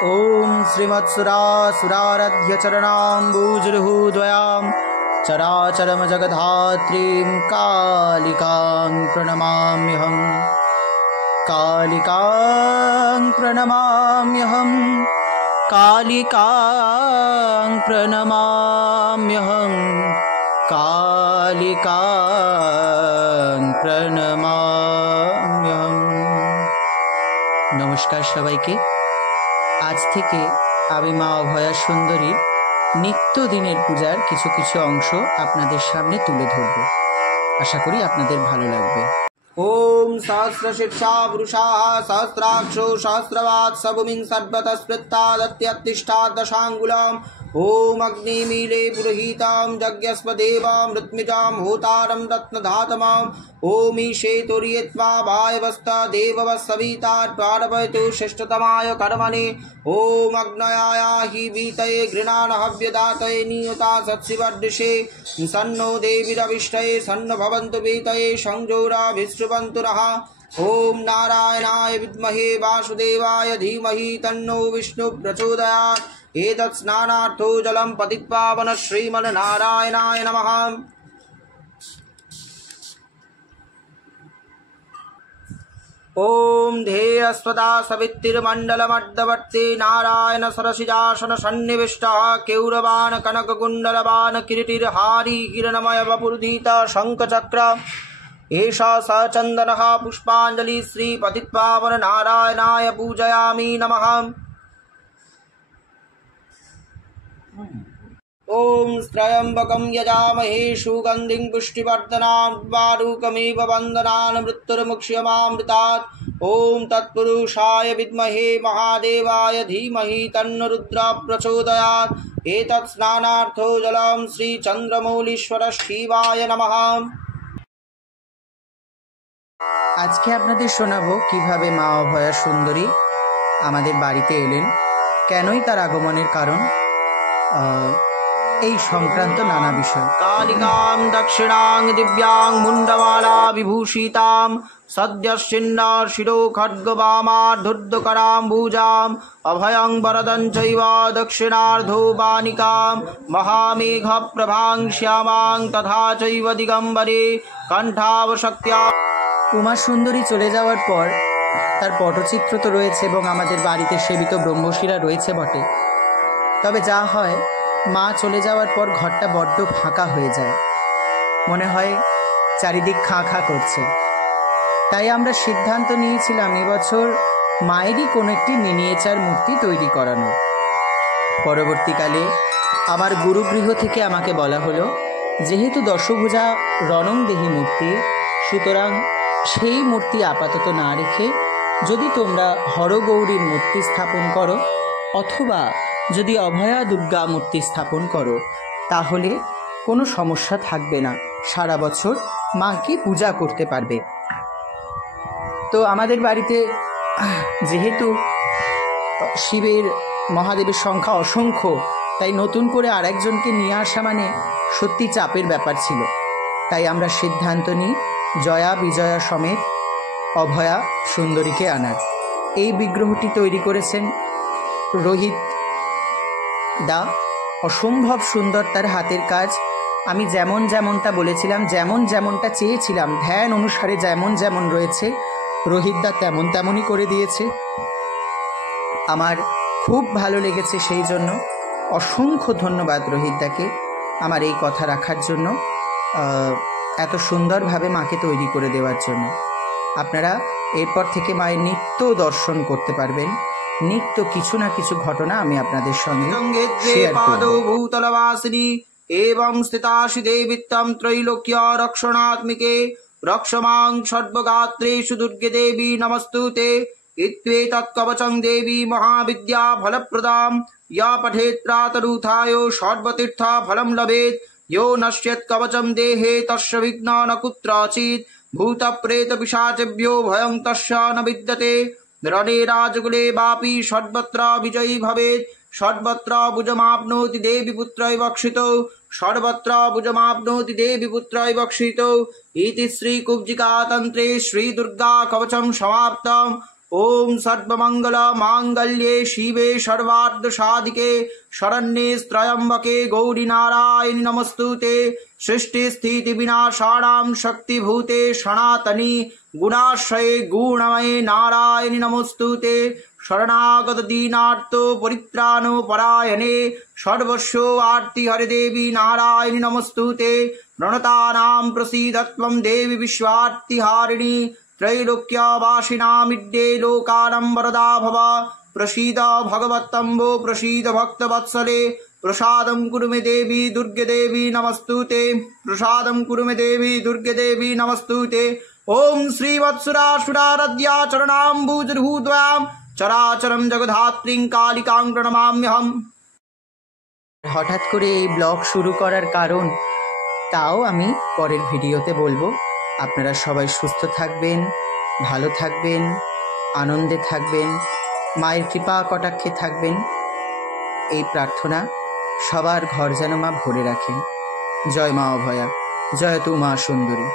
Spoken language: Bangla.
ॐ श्रीमत्सुरासुराराध्य चरणाम्बुजहृदयां चराचरमजगधात्रीं कालिकां प्रणमाम्यहं। कालिकां प्रणमाम्यहं, कालिकां प्रणमाम्यहं, कालिकां प्रणमाम्यहं। नमस्कार सबाइके। आज থেকে আমি মা অভয়া সুন্দরীর নিত্যদিনের পূজার কিছু কিছু অংশ আপনাদের সামনে তুলে ধরব। আশা করি আপনাদের ভালো লাগবে। ওম সহস্রশীর্ষা পুরুষাঃ সহস্রাক্ষো সহস্রবাৎ সভূমিং সর্বতঃস্পৃত্তাদত্যতিষ্ঠাৎ দশাঙ্গুলাম। ओम अग्निमीले पुरोहितां यज्ञस्वदेवां मृत्युजां होतारं रत्नधातमां। ओम ईशेतुर्येत्वा भायवस्ता देववस्सवितात् पारवयतु श्रेष्ठतमाय कर्मणे। ओम अग्नयाहि वीतये गृणान् हव्यदातये नियता सत्शिवर्दिशे। सन्नो देवीरविष्टये सन्न भवन्तु वीतये संजोरा विश्रुवन्तु नः। ओम नारायणाय विद्महे वासुदेवाय धीमहि तन्नो विष्णु प्रचोदयात्। एतत् स्नानार्थो जलं पतित्पावन श्रीमन्नारायणाय नमः। ओम ध्येयस्वदा सवित्तिर्मण्डलमर्धवर्ती नारायण सरसिजासन सन्निविष्टः केौरवान् कनककुण्डलवान् किरीटिर्हारी किरणमय वपुर्धीत शङ्खचक्र एषा स चन्दनः पुष्पाञ्जलि श्रीपतित्पावन नारायणाय पूजयामि नमः। ओम त्र्यंबकं यजामहे सुगन्धिं पुष्टिवर्धनां वारुकमिव वन्दनान् मृत्युर्मुक्ष्यमामृतात्। ओम तत्पुरुषाय विद्महे महादेवाय धीमहि तन्नो रुद्रः प्रचोदयात्। एतत् स्नानार्थो जलं श्रीचन्द्रमौलीश्वर शिवाय नमः। আজকে আপনাদের শোনাবো কিভাবে মা অভয়া সুন্দরী আমাদের বাড়িতে এলেন, কেনই তার আগমনের কারণ, এই সংক্রান্ত নানা বিষয়। কালিকাং দক্ষিণাং দিব্যাং মুন্ডমালা বিভূষিতাং সদ্যশ্চিন্নার শিরো খड्गवामार्धুর্ধকরাং ভুজাং অভয়ং বরদং চৈব দক্ষিণার্ধো বাণিকাং মহামেঘ প্রভাং শ্যামাং তথা চৈব দিগম্বরে কণ্ঠাবশক্ত্যা। উমা সুন্দরী চলে যাওয়ার পর তার পটচিত্র তো রয়েছে এবং আমাদের বাড়িতে সেবিত ব্রহ্মশিরা রয়েছে বটে, তবে যা হয় মা চলে যাওয়ার পর ঘরটা বড্ড ফাঁকা হয়ে যায়, মনে হয় চারিদিক খাঁ খাঁ করছে। তাই আমরা সিদ্ধান্ত নিয়েছিলাম এবছর মায়েরই কোনো একটি মিনিয়েচার মূর্তি তৈরি করানোর। পরবর্তীকালে আমার গুরুগৃহ থেকে আমাকে বলা হলো, যেহেতু দশভুজা রণংদেহী মূর্তি, সুতরাং সেই মূর্তি আপাতত না রেখে যদি তোমরা হরগৌরীর মূর্তি স্থাপন করো অথবা যদি অভয়া দুর্গা মূর্তি স্থাপন করো তাহলে কোনো সমস্যা থাকবে না, সারা বছর মাকে পূজা করতে পারবে। তো আমাদের বাড়িতে যেহেতু শিবের মহাদেবের সংখ্যা অসংখ্য, তাই নতুন করে আরেকজনকে নিয়ে আসা মানে সত্যি চাপের ব্যাপার ছিল। তাই আমরা সিদ্ধান্ত নিই জয়া বিজয়া সমেত অভয়া সুন্দরীকে আনার। এই বিগ্রহটি তৈরি করেছেন রোহিত দা, অসম্ভব সুন্দর তার হাতের কাজ। আমি যেমনটা বলেছিলাম, যেমনটা চেয়েছিলাম, ধ্যান অনুসারে যেমন রয়েছে রোহিত দা তেমনই করে দিয়েছে। আমার খুব ভালো লেগেছে, সেই জন্য অসংখ্য ধন্যবাদ রোহিত দাকে আমার এই কথা রাখার জন্য, এত সুন্দরভাবে মাকে তৈরি করে দেওয়ার জন্য। আপনারা এরপর থেকে মায়ের নিত্য দর্শন করতে পারবেন, নিত্য কিছু না কিছু ঘটনা আমি আপনাদের সঙ্গে শেয়ার করব। ভূতলবাসিনী এবং স্থিতাসি দেবিত্তম ত্রৈলোক্য রক্ষণাত্মিকে রক্ষমাং সর্বগাত্রেষু দুর্গে দেবী নমস্তুতে। ইত্যেতৎ কবচং দেবী মহাবিদ্যা ফলপ্রদাম ইয়া পঠেৎ প্রাতরুথায় সর্বতীর্থ ফলম লভেৎ। यो नश्येत् कवचं देहे तस्य विघ्नो न कुत्रचित्। भूत प्रेत पिशाचेभ्यो भयं तस्य न विद्यते। रणे राजकुले वापि सर्वत्र विजयी भवेत्। सर्वत्र भुजमाप्नोति देवी पुत्रैव क्षितौ। सर्वत्र भुजमाप्नोति देवी पुत्रैव क्षितौ। इति श्रीकुब्जिका तन्त्रे श्रीदुर्गा कवचं समाप्तम्। ओम सर्वमंगल मांगल्ये शिवे सर्वार्थ साधिके शरण्ये त्र्यंबके गौरी नारायणि नमस्तुते सृष्टि स्थिति विनाशानां शक्तिभूते सनातनी गुणाश्रये गुणमये नारायणि नमस्तुते शरणागत दीनार्तो परित्राणो परायणे सर्वस्व आर्ति हरे देवी नारायणि नमस्तुते प्रणतानां प्रसीदत्वं देवी विश्वार्तिहारिणी त्रैलोक्यवासिनामिड्ये लोकानां वरदा भव प्रसीद भगवत्तम्बो प्रसीद भक्तवत्सले प्रसादं कुरु मे देवी दुर्गे देवी नमस्तुते प्रसादं कुरु मे देवी दुर्गे देवी नमस्तुते ओम श्रीवत्सुरासुराराध्या चरणाम्बुजरुद्वयां चराचरं जगद्धात्रीं कालिकां प्रणमाम्यहम्। হঠাৎ করে এই ব্লগ শুরু করার কারণ তাও আমি পরের ভিডিওতে বলবো। আপনারা সবাই সুস্থ থাকবেন, ভালো থাকবেন, আনন্দে থাকবেন, মায়ের কৃপা কটাক্ষে থাকবেন, এই প্রার্থনা সবার ঘর যেন মা ভরে রাখেন। জয় মা অভয়া, জয় তু মা সুন্দরী।